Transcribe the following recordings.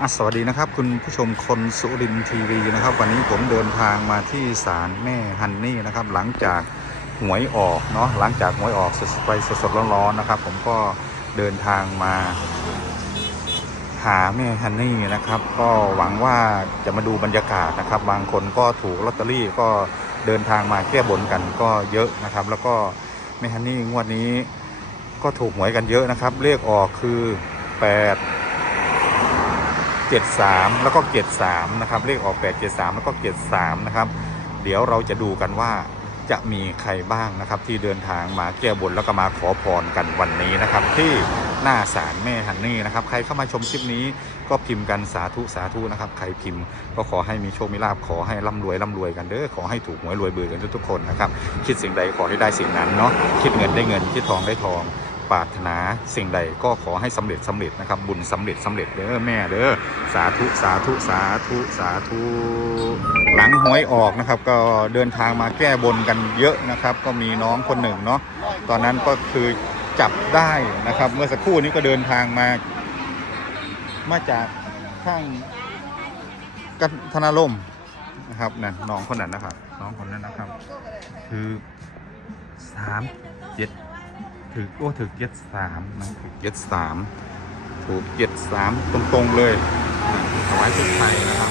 อสวัสดีนะครับคุณผู้ชมคนสุรินทร์ทีวีนะครับ วันนี้ผมเดินทางมาที่ศาลแม่ฮันนี่นะครับ หลังจากหวยออกเนาะหลังจากหวยออกสดไปสดๆร้อนๆนะครับ ผมก็เดินทางมาหาแม่ฮันนี่นะครับ ก็หวังว่าจะมาดูบรรยากาศนะครับ บางคนก็ถูกลอตเตอรี่ก็เดินทางมาแก้บนกันก็เยอะนะครับ แล้วก็แม่ฮันนี่งวดนี้ก็ถูกหวยกันเยอะนะครับเลขออกคือ8 73 แล้วก็เกต3นะครับ เลขออก 8 7 3 แล้วก็เกต3นะครับ เดี๋ยวเราจะดูกันว่าจะมีใครบ้างนะครับ ที่เดินทางมาแก้บนแล้วก็มาขอพรกันวันนี้นะครับ ที่หน้าศาลแม่ฮันนี่นะครับ ใครเข้ามาชมคลิปนี้ก็พิมพ์กันสาธุสาธุนะครับ ใครพิมพ์ก็ขอให้มีโชคมีลาภขอให้ร่ำรวยร่ำรวยกันเด้อขอให้ถูกหวยรวยเบื่อกันทุกๆคนนะครับคิดสิ่งใดขอให้ได้สิ่งนั้นเนาะคิดเงินได้เงินคิดทองได้ทอง ปรารถนาสิ่งใดก็ขอให้สำเร็จสำเร็จนะครับ บุญสำเร็จสำเร็จเด้อแม่เด้อสาธุสาธุสาธุสาธุ หลังหวยออกนะครับ ก็เดินทางมาแก้บนกันเยอะนะครับ ก็มีน้องคนหนึ่งเนาะตอนนั้นก็คือจับได้นะครับ เมื่อสักครู่นี้ก็เดินทางมา มาจากข้างกันธนาล่มนะครับนั่นน้องคนนั้นนะครับ น้องคนนั้นนะครับ คือสามเจ็ด ถือโอ้ถือเจ็ดสามนะถือเจ็ดสามถูกเจ็ดสามตรงๆเลยถวายชุดไทยนะครับ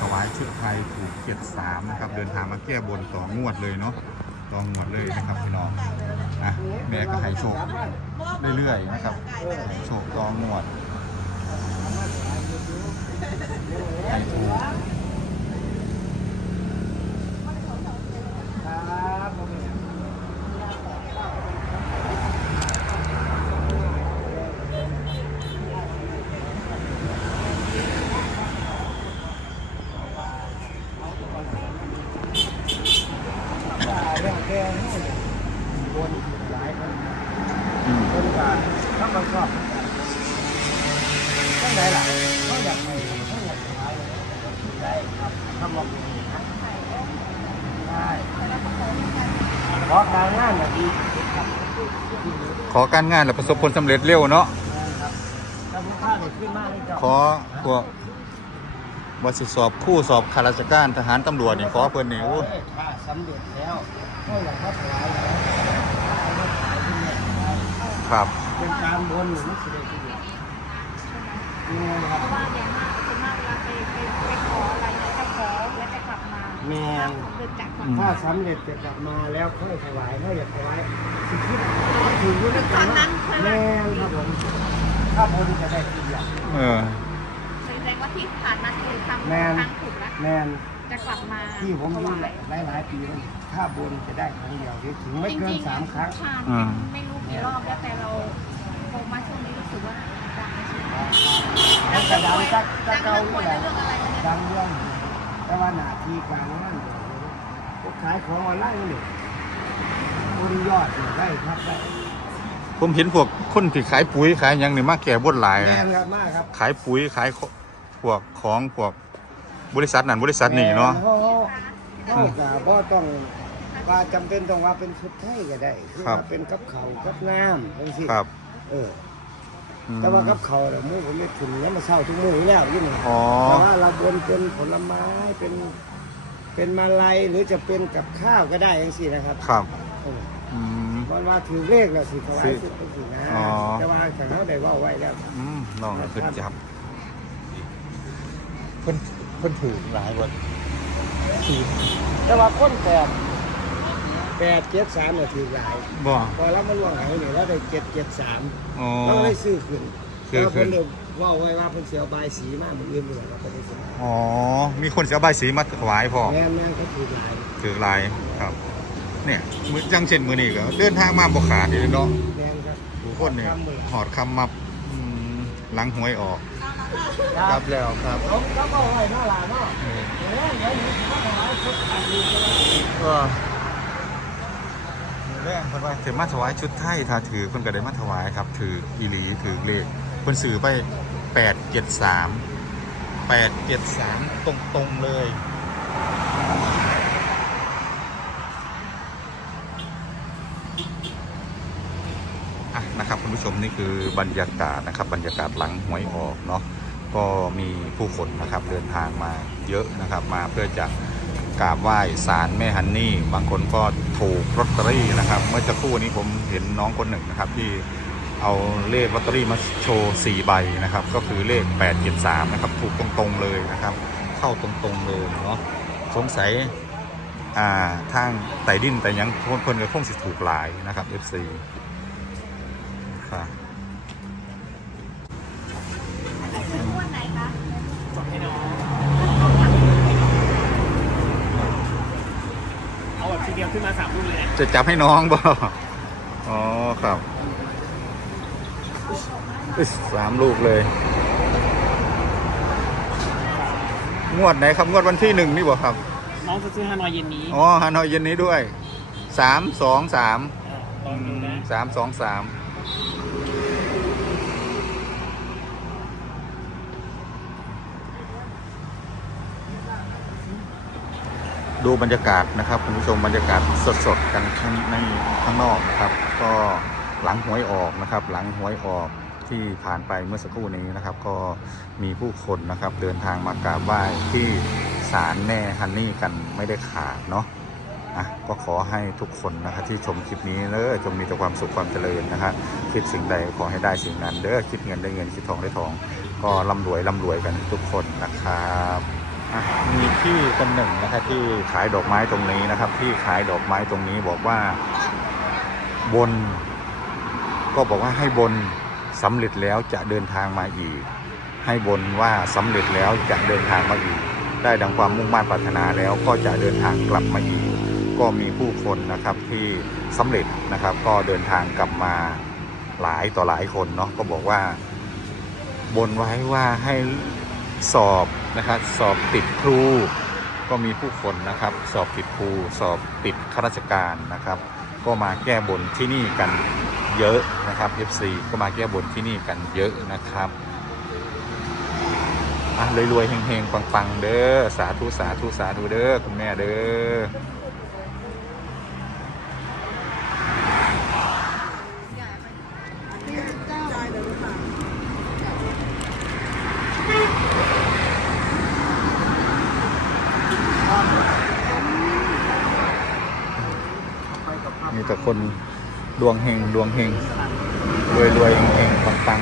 ถวายชุดไทยถูกเจ็ดสามนะครับ เดินทางมาแก้บนต่องวดเลยเนาะต่องวดเลยนะครับพี่น้องอะแม่ก็ให้โชคเรื่อยๆนะครับให้โชคต่องวดให้ถูก เรื่องแก้ให้บนหลายคน อืม คนก็ถ้ามันชอบก็ไหนล่ะเขาอยากให้เขาอยากขายได้ครับทำบอกได้ข อการงานแบบดีครับขอการงานและประสบผลสำเร็จเร็วเนาะครับถ้าลูกค้าได้ขึ้นมากเลยเจ้าขอพวกบสิสอบคู่สอบข้าราชการทหารตำรวจนี่ขอเพิ่นนี่โอ้ยถ้าสำเร็จแล้วก็อยากเขาขายแล้วเอามาขายที่เนี่ยได้ครับ เป็นการบนหรือไม่สุดเลยทีเดียวนี่นะครับ แม่นเดินจากกลับถ้ามาสำเร็จจะกลับมาแล้วค่อยถวายถ้าอยากถวายสิคิดถึงยุทธตกาอรนนั้นใช่ไหมแม่นครับผมถ้าผมจะได้กินอย่างเออแสดงว่าที่ผ่านมาคือทำแม่นทางถูกแล้วแม่นจะกลับมาที่ผมถอยู่วายหลายหลายๆปีแล้วถ้าบนจะได้ครั้งเดียวถึงไม่เกินสามครั้งผ่านอืมไม่รู้กี่รอบแล้วแต่เราโทรมาช่วงนี้รู้สึกว่าดังใช่ไหมแล้วจะดังจักจะดังเก่าเรื่องเมื่คอวรไหร่และเรื่องอะไรกันเนี่ยดังเรื่อง แต่ว่าหน้าที่การงานพวกขายของออนไลน์นี่บนยอดเนี่ยได้ครับได้ผมเห็นพวกคนที่ขายปุ๋ยขายหยังนี่มาแก่บนหลายแม่นะนครับมากครับขายปุ๋ยขายพวกของพวกบริษัทนั่นบริษัทนี่เนาะเขาเขาก็บ่ต้องว่าจำเป็นต้องว่าเป็นชุดไทยก็ได้คือครับว่าเป็นกับเขาวกับน้ำจังซี่ครับ เอออืม แต่ว่ากับเขาวเนี่ยมื้อผมไม่ถึงแล้วมาเช้าทุกมื้ออยู่แล้วอยู่นี่อ๋อแต่ว่าเราบนเป็นผลไม้เป็น เป็นมาลัยหรือจะเป็นกับข้าวก็ได้จังซี่นะครับครับเอออืมมันว่าถือเลขแล้วสิถวาสิยสิเป็นสินะอ๋อ แต่ว่าแต่เขาได้เว่าไว้แล้ว อืมลองขึ้นจับเพิ่นเพิ่นถือหลายวันแต่ว่าคนแปด แปดเจ็ดสามเนี่ยถือหลาย บ่พอเรามาล่วงไหนเนี่ยเราได้เจ็ดเจ็ดสามอ๋อ เราได้ซื้อขึ้นซื้อขึ้นแล้วเพิ่นเดี๋ยวว่าไว้ว่าเพิ่นเสียวบายสีมากมืออื่นเลยเราก็ได้ซื้ออ๋อ มีคนเสียใบายสีมาถวายพ่อ แม่แม่ก็ถือหลายถือลายครับ เนี่ยมือจังเช่นมือนี่ก็เดินทางมาบ่ขาดเลยเนาะแม่ครับทุกคนเนี่ยทำมือหอดคำมาอืมหลังหวยออกคครัรับบแล้วครับผมก็บอกไว้หน้าหลานเนาะเออเอ้ยเดี๋ยวนี้เขาขายชุดอันนี้ก็ได้เออมือ แรกเพิ่นว่าถือมาถวายชุดไทยถ้าถือเพิ่นก็ได้มาถวายครับ ถืออีหลีถือเลขเพิ่นสื่อไป873 873ตรงๆเลย อะนะครับคุณผู้ชมนี่คือบรรยากาศนะครับ บรรยากาศหลังหวยออกเนาะก็มีผู้คนนะครับเดินทางมาเยอะนะครับมาเพื่อจะ กราบไหว้ศาลแม่ฮันนี่ บางคนก็ถูกลอตเตอรี่นะครับ เมื่อสักครู่นี้ผมเห็นน้องคนหนึ่งนะครับ ที่เอาเลขลอตเตอรี่มาโชว์4ใบนะครับ ก็คือเลข873นะครับ ถูกตรงๆเลยนะครับ เข้าตรงๆเลยเนาะสงสัยอ่าทางไต่ดินแต่ยังคนคนก็คงสิถูกหลายนะครับ FC ครับ คืองวดไหนคะ เอาแบบทีเดียวขึ้นมาสามรุ่นเลยนะ จะจับให้น้องบ่อ๋อครับอึ๊สสามลูกเลย งวดไหนครับงวดวันที่หนึ่งนี่บ่ครับ น้องจะซื้อฮานอยเย็นนี้ อ๋อฮานอยเย็นนี้ด้วยสามสองสามลองดูนะสามสองสาม ดูบรรยากาศนะครับคุณผู้ชมบรรยากาศสดๆกันข้างในข้างนอกนะครับ ก็หลังหวยออกนะครับ หลังหวยออกที่ผ่านไปเมื่อสักครู่นี้นะครับ ก็มีผู้คนนะครับ เดินทางมากราบไหว้ที่ศาลแม่ฮันนี่กันไม่ได้ขาดเนาะอะก็ขอให้ทุกคนนะครับที่ชมคลิปนี้เด้อจงมีแต่ความสุขความเจริญนะครับคิดสิ่งใดขอให้ได้สิ่งนั้นเด้อคิดเงินได้เงินคิดทองได้ทอง ก็ร่ำรวยร่ำรวยกันทุกคนนะครับ มีที่คนหนึ่งนะครับที่ขายดอกไม้ตรงนี้นะครับ ที่ขายดอกไม้ตรงนี้บอกว่าบน ก็บอกว่าให้บนสำเร็จแล้วจะเดินทางมาอีก ให้บนว่าสำเร็จแล้วจะเดินทางมาอีก ได้ดังความมุ่งมั่นปรารถนาแล้วก็จะเดินทางกลับมาอีก ก็มีผู้คนนะครับที่สำเร็จนะครับ ก็เดินทางกลับมาหลายต่อหลายคนเนาะก็บอกว่า บนไว้ว่าให้สอบ นะครับสอบติดครูก็มีผู้คนนะครับ สอบติดครูสอบติดข้าราชการนะครับ ก็มาแก้บนที่นี่กันเยอะนะครับ FC ก็มาแก้บนที่นี่กันเยอะนะครับอะรวยๆเฮงๆปังๆเด้อสาธุสาธุสาธุเด้อคุณแม่เด้อ มีแต่คนดวงเฮงดวงเฮงรวยรวยเฮงเฮงปังปัง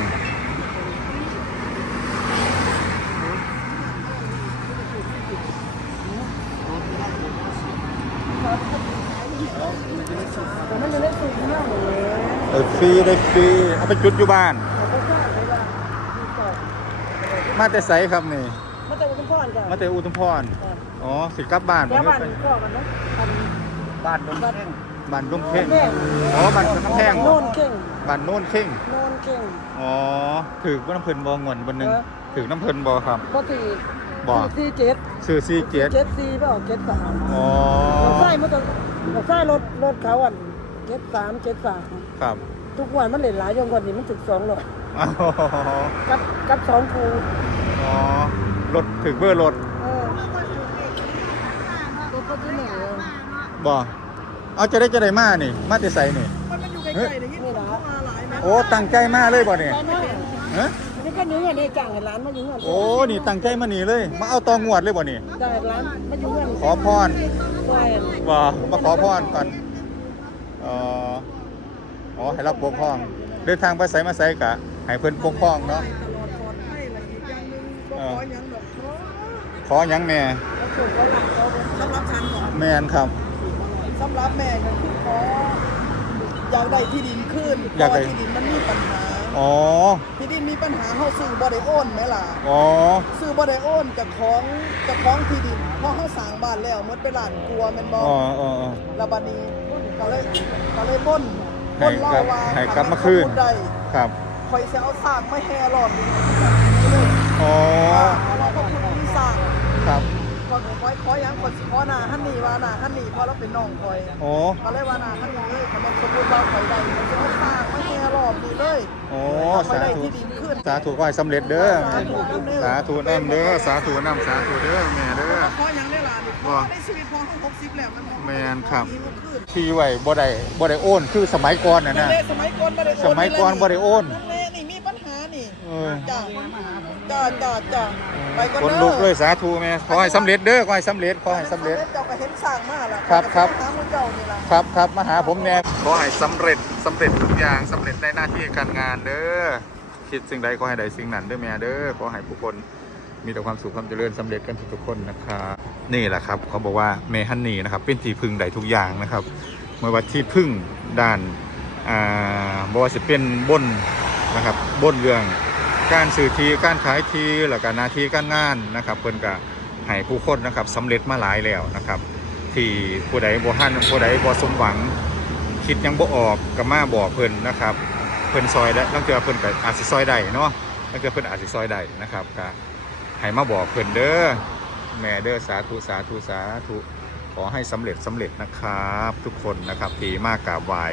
ได้ฟรีได้ฟรีเอาไปจุดอยู่บ้าน มาแต่ไสครับนี่ มาแต่อุทุมพรจ้ะมาแต่อุทุมพร อ๋อสิกลับบ้านแล้บ่วบ้านไปก็มันเนาะอันบ้านดงเพ่ง บ้านดงเข่งแม่อ๋อบ้านกำแพงโน่นเก่งบ้านโน่นเข่งโน่นเก่งอ๋อถือว่าน้ำเพลินบองวนวันหนึ่งเออถือน้ำเพลินบอครับปกติบ่สี่เจ็ดซื้อซีเจ็ดเจ็ดสี่เปล่าเจ็ดสามอ๋อเราใส่มาตอนเราใส่รถรถเขาอันเจ็ดสามเจ็ดสามครับทุกวันมันเหลือหลายอยางกว่านี้มันถึงสองหรอกอ๋อกับกับสองคูอ๋อรถถึงเบอร์รถเออตัวก็ที่หนึ่งเออบ่ เอาจะได้จะได้มานี่ มาแต่ใส่นี่นี่นะโอ้ตั้งใจมาเลยบ่เนี่ยไปเนาะฮะนี่ก็ยืมเงินในจ้างให้ร้านมายืมเงินโอ้นี่ตั้งใจมานี่เลย มาเอาตองวดเลยบ่นี่ได้ร้านมายืมเงินขอพรได้บ่มาขอพรก่อนอ๋ออ๋อให้รับปกครอง เดินทางไปไสมาไสกะให้เพิ่นปกครองเนาะตลอดปลอดภัยอะไรอีกอย่างหนึงก็ขออย่างดอกเนาะขอหยังแม่เขาส่งเขาหลังเขาสำหรับฉันก่อนแม่นครับ สำหรับแม่ก็คือขออยากได้ที่ดินขึ้นอยากได้เพระว่ที่ดินมันมีปัญหา อ๋อ ที่ดินมีปัญหาเฮาซื้อบ่ได้โอนไหมล่ะ อ๋อ ซื้อบ่ได้โอนจากของจากของที่ดินเพราะเฮาสร้างบ้านแล้วหมดไปล้านกลัวาแม่นบ่อ๋ออ๋ออ๋อ แล้วบัดนี้ก็เลยก็เลยบ่นให้บ่นเล่ากลับว่าให้กลับมาคืน ถ้ได้ครับ ข่อยสิเอาสร้างมาแห่รอบนี้อ๋อเพราะว่าพวกคุณมีสร้างครับ ก่อนขอขอหยังคนสิขอหน้าหันนี่ว่าหน้าหันนี่เพราะเราเป็นน้องข่อยโอ้ก็เลยว่าหน้าหันนี่เลยถ้ามันสมมุติว่าข่อยได้มันจะเอาสร้างมาแห่รอบนี้เลยโอ้ข่อยสาได้ธุที่ดินขึ้นสาธุก็ให้สำเร็จเด้อสาธุนำเด้อสาธุน้ำเด้อสาธุน้ำสาธุเด้อแม่เด้อขออย่างได้ล่ะนี่ขอได้ชีวิตพอเขาหกสิบแล้วมันแม่นครับมีเงินขึ้นที่ไว้บ่ได้บ่ได้โอนคือสมัยก่อนน่ะนั่นนะแหละสมัยก่อนบ่ได้โอนสมัยก่อนบ่ได้โอนนั่นแหละนี่มีปัญหานี่เออจ้ะ จ้าจ้าจ้าไปก่อนคนเด้อลุกเลยสาธุแม่ขอให้สำเร็จเด้อขอให้สำเร็จขอให้สำเร็จ เจ้าก็เห็นสร้างมาแล้วครับครับหาหมู่เจ้านี่ล่ะครับครับมาหาผมเนี่ยขอให้สำเร็จสำเร็จทุกอย่างสำเร็จในหน้าที่การงานเด้อคิดสิ่งใดขอให้ได้สิ่งนั้นเด้อแม่เด้อขอให้ผู้คนมีแต่ความสุขความเจริญสำเร็จกันทุกๆคนนะครับนี่แหละครับเขาบอกว่าเมฮันนี่นะครับเป็นที่พึ่งใดทุกอย่างนะครับเมื่อว่าที่พึ่งด้านอ่าบอกว่าจะเป็นบนนะครับบนเรื่อง การสื่อทีการขายทีแล้วก็หนาทีการงานนะครับเพิ่นก็ให้ผู้คนนะครับสำเร็จมาหลายแล้วนะครับ ที่ผู้ใดบ่ฮั่นผู้ใดบ่สมหวัง คิดยังบ่ออกก็มาบอกเพิ่นนะครับเพิ่นซอยได้ลังเทือเพิ่นก็อาจสิซอยได้เนาะลังเทือเพิ่นอาจสิซอยได้นะครับก็ให้มาบอกเพิ่นเด้อแม่เด้อสาธุสาธุสาธุขอให้สำเร็จสำเร็จนะครับ ทุกคนนะครับที่มากราบไหว้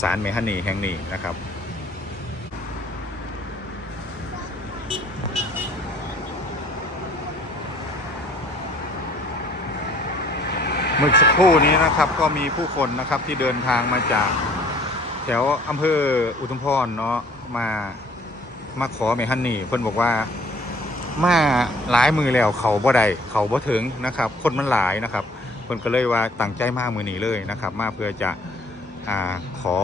ศาลเมหนีแห่งนี้นะครับ เมื่อสักครู่นี้นะครับก็มีผู้คนนะครับที่เดินทางมาจากแถวอำเภออุทุมพรเนาะมามาขอเมฮันนี่เพิ่อนบอกว่ามาหลายมือแล้วเขาบ่ได้เขาบ่ถึงนะครับ คนมันหลายนะครับเพิ่อนก็เลยว่าตั้งใจมากมือนี้เลยนะครับ มาเพื่อจะอขอ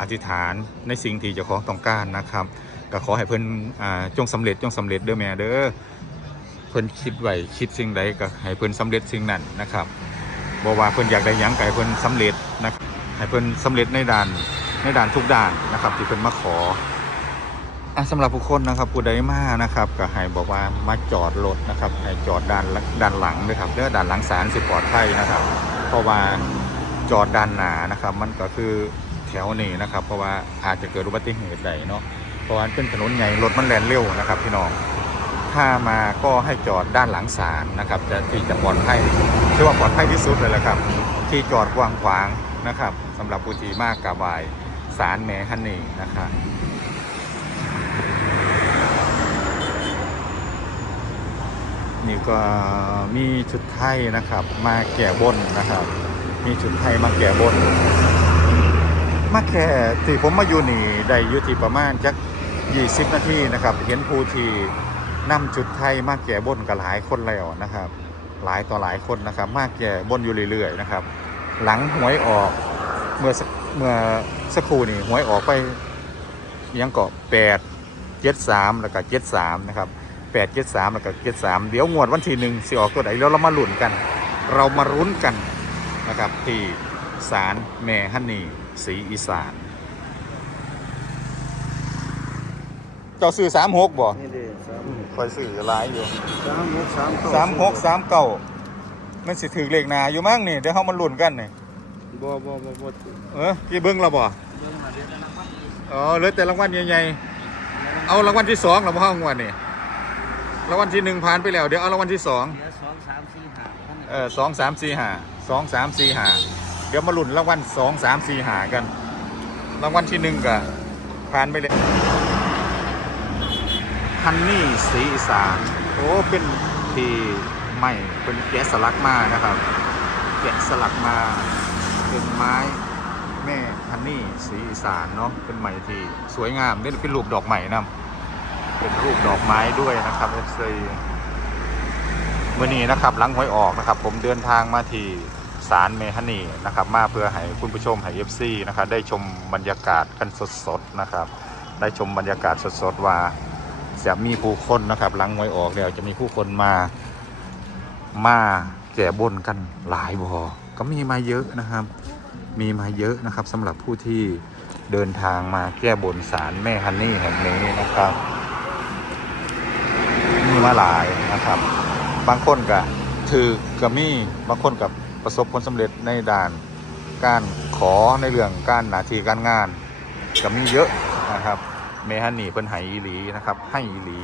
อธิษฐานในสิ่งที่เจ้าของต้องการนะครับก็ขอให้เพิ่นอจงสำเร็จจงสำเร็จเด้อแม่เด้อเพิ่อนคิดไวคิดสิ่งใดก็ให้เพิ่อนสำเร็จสิ่งนั้นนะครับ บอกว่าเพิ่อนอยากได้ยังไก่เพิ่อนสำเร็จนะครับให้เพิ่อนสำเร็จในด้านในด้านทุกด้านนะครับ ที่เพิ่อนมาขออะสำหรับผู้คนนะครับผู้ใดมานะครับก็ให้บอกว่ามาจอดรถนะครับให้จอดด้านด้านหลังด้วยครับเด้อด้านหลังศาลสิปลอดภัยนะครับ เพราะว่าจอดด้านหนานะครับ มันก็คือแถวนี้นะครับ เพราะว่าอาจจะเกิดอุบัติเหตุใดเนาะเพราะว่าเป็นถนนใหญ่รถมันแล่นเร็วนะครับพี่น้องถ้ามาก็ให้จอดด้านหลังศาลนะครับ จะที่จะปลอดภัย ถือว่าปลอดภัยที่สุดเลยแหละครับ ที่จอดกว้างขวางนะครับสำหรับผู้ที่มากกาบไหว้ศาลแม่ฮันนี่นะครับนี่ก็มีชุดไทยนะครับ มาแก่บนนะครับ มีชุดไทยมาแก่บน มาแก่ที่ผมมาอยู่นี่ได้อยู่ที่ประมาณจัก20นาทีนะครับ เห็นผู้ที่นำจุดไทยมาแก่บนกับหลายคนแล้วนะครับ หลายต่อหลายคนนะครับ มากแก่บนอยู่เรื่อยๆนะครับ หลังหวยออกเมื่อเมื่อสักครู่นี่หวยออกไปยังเกาะแปดเจ็ดสามแล้วก็เจ็ดสามนะครับแปดเจ็ดสามแล้วก็เจ็ดสามเดี๋ยวงวดวันที่หนึ่งสิออกตัวไหนแล้วเรามาลุ้นกัน เรามารุ้นกันนะครับที่ศาลแม่ฮันนี่ศรีอีสาน เจ้าซื้อสามหกบ่นี่เด้สามคอยซื้อหลายอยู่สามหกสามเก้สามหกสามเก้ามันสิถือเลขหนาอยู่มั้งนี่เดี๋ยวเขามาลุ้นกันนี่บ่บ่บ่บ่เออกี่เบิ้งเราบ่อ๋อเหลือแต่รางวัลใหญ่ๆเอารางวัลที่สองเราพ่องวดนี่รางวัลที่หนึ่งผ่านไปแล้วเดี๋ยวเอารางวัลที่สองเหลือสองสามสี่ห้าท่านเออสองสามสี่ห้าสองสามสี่ห้าเดี๋ยวมาลุ้นรางวัลสองสามสี่ห้ากัน รางวัลที่หนึ่งก็ผ่านไปเลย ฮันนี่สีอีสานโอ้เป็นที่ไม่เป็นแกะสลักมานะครับ แกะสลักมาเป็นไม้แม่ฮันนี่สีอีสานเนาะเป็นไม้ที่สวยงามนี่เป็นรูปดอกไม้นะเป็นรูปดอกไม้ด้วยนะครับเอฟซีมื่อนี้นะครับหลังหวยออกนะครับ ผมเดินทางมาที่ศาลเมฮันนี่นะครับ มาเพื่อให้คุณผู้ชมให้เอฟซีนะครับได้ชมบรรยากาศกันสดๆนะครับ ได้ชมบรรยากาศสดๆว่า จะมีผู้คนนะครับหลังหวยออกแล้วจะมีผู้คนมามาแก่บนกันหลายบ่อก็มีมาเยอะนะครับ มีมาเยอะนะครับสำหรับผู้ที่เดินทางมาแก้บนศาลแม่ฮันนี่แห่งนี้นะครับ มีมาหลายนะครับ บางคนก็ถือก็มีบางคนกับประสบผลสำเร็จในด้านการขอในเรื่องการหน้าที่การงานก็มีเยอะนะครับ เมฮันนี่เพิ่นให้อีหลีนะครับให้อีหลี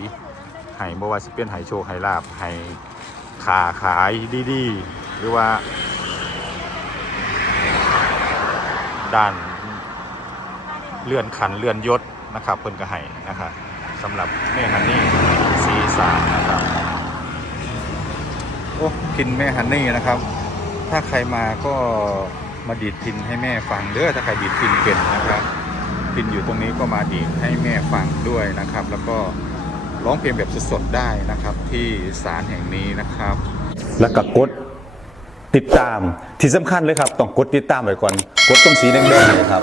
ให้บ่ว่าสิเป็นให้โชคให้ลาบให้ขาขายดีๆ หรือว่า ด้านเลื่อนขันเลื่อนยศนะครับเพิ่นก็ให้นะครับสำหรับแม่ฮันนี่สีสานนะครับโอ้พินแม่ฮันนี่นะครับ ถ้าใครมาก็มาดีดพินให้แม่ฟังเด้อถ้าใครดีดพินเป็นนะครับ ปินอยู่ตรงนี้ก็มาดีดให้แม่ฟังด้วยนะครับ แล้วก็ร้องเพลงแบบสดๆได้นะครับ ที่ศาลแห่งนี้นะครับ แล้วก็กดติดตามที่สำคัญเลยครับ ต้องกดติดตามไว้ก่อน กดตรงสีแดงๆเนยครับ